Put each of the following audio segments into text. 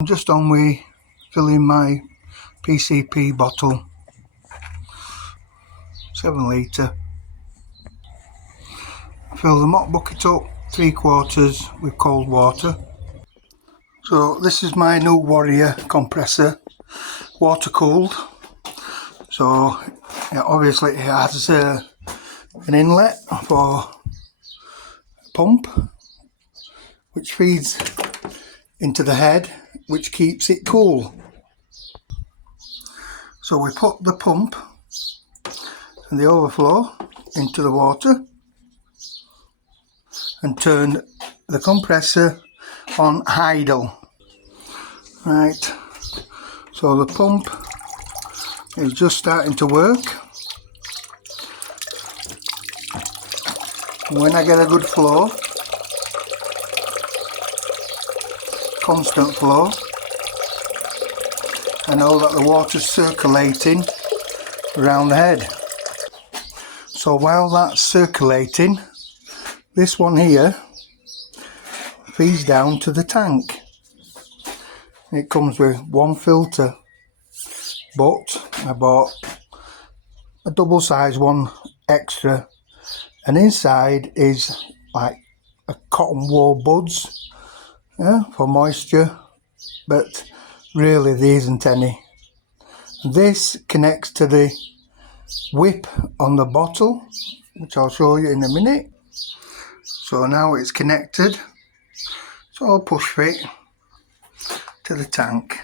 I'm just on with filling my PCP bottle, 7 litre. Fill the mop bucket up 3/4 with cold water. So this is my new Warrior compressor, water cooled. So obviously it has an inlet for a pump which feeds into the head, which keeps it cool. So we put the pump and the overflow into the water and turn the compressor on idle. Right, so the pump is just starting to work. When I get a good flow, constant flow, I know that the water's circulating around the head. So while that's circulating, this one here feeds down to the tank. It comes with one filter, but I bought a double size one extra, and inside is like a cotton wool buds, for moisture, but really there isn't any. This connects to the whip on the bottle, which I'll show you in a minute. So now it's connected, so I'll push fit to the tank.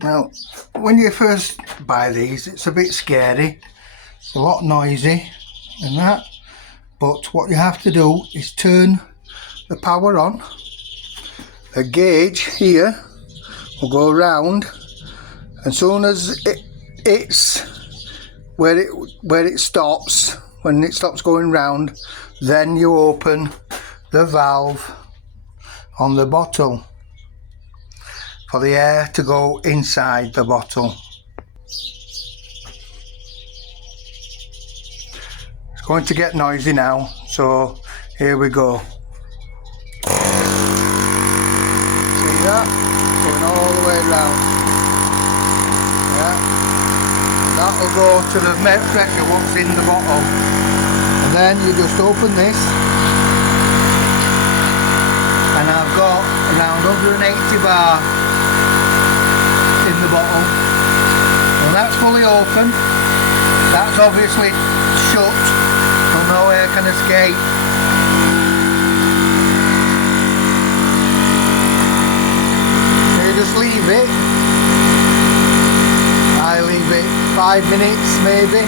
Now when you first buy these, it's a bit scary, it's a lot noisy and that, but what you have to do is turn the power on. The gauge here will go around, and soon as it's where it stops, when it stops going round, then you open the valve on the bottle for the air to go inside the bottle. It's going to get noisy now, so here we go. See that? Going all the way around. Yeah. That'll go to the pressure what's in the bottle. And then you just open this, and I've got around 180 bar in the bottle. Well, that's fully open. That's obviously shut, so no air can escape. So you just leave it. I leave it 5 minutes maybe,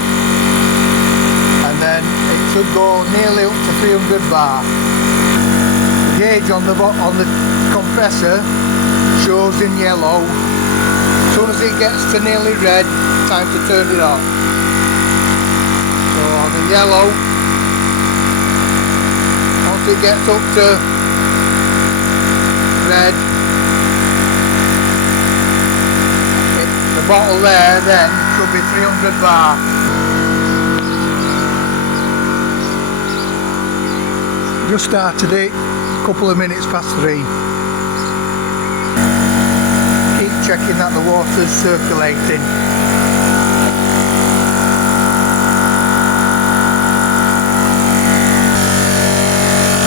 and then it should go nearly up to 300 bar. The gauge on the compressor shows in yellow. As soon as it gets to nearly red, time to turn it off. So on the yellow, once it gets up to red, the bottle there then should be 300 bar. Just started it, a couple of minutes past 3. Keep checking that the water's circulating.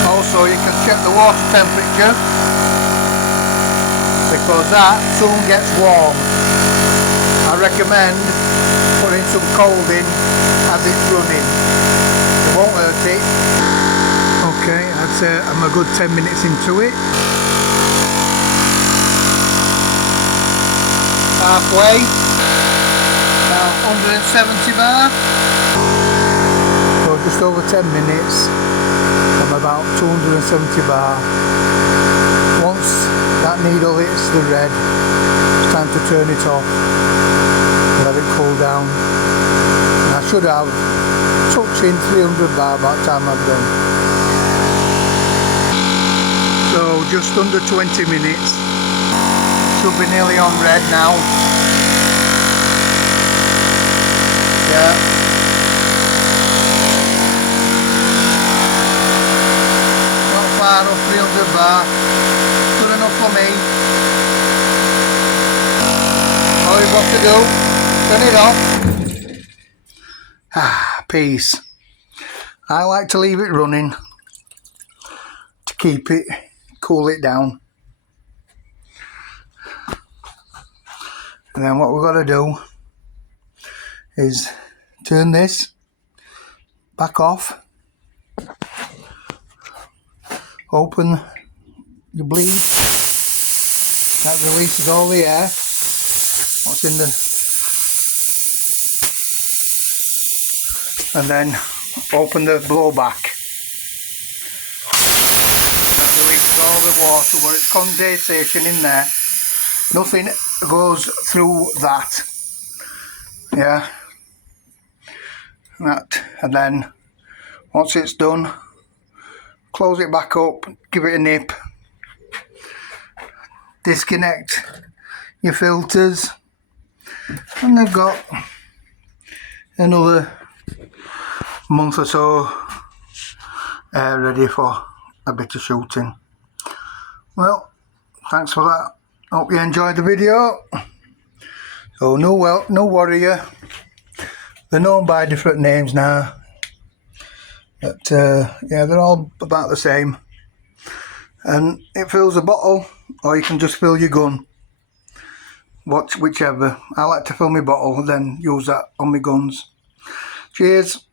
Also you can check the water temperature, because that soon gets warm. I recommend putting some cold in as it's running. It won't hurt it. Okay, I'd say I'm a good 10 minutes into it. Halfway. Now 170 bar. So just over 10 minutes. I'm about 270 bar. Once that needle hits the red, it's time to turn it off. Let it cool down. And I should have touching 300 bar by the time I've done. So just under 20 minutes. Should be nearly on red now. Yeah. Not bar or 300 bar. Good enough for me. All you've got to do, turn it off. Peace. I like to leave it running to keep it, cool it down. And then what we've got to do is turn this back off, open the bleed, that releases all the air what's in the, and then open the blowback, that releases all the water where it's condensation in there. Nothing goes through that, yeah, that, and then once it's done, close it back up, give it a nip, disconnect your filters, and they've got another month or so ready for a bit of shooting. Well, thanks for that. Hope you enjoyed the video. So no worry, they're known by different names now, but yeah, they're all about the same, and it fills a bottle, or you can just fill your gun, whichever. I like to fill my bottle and then use that on my guns. Cheers.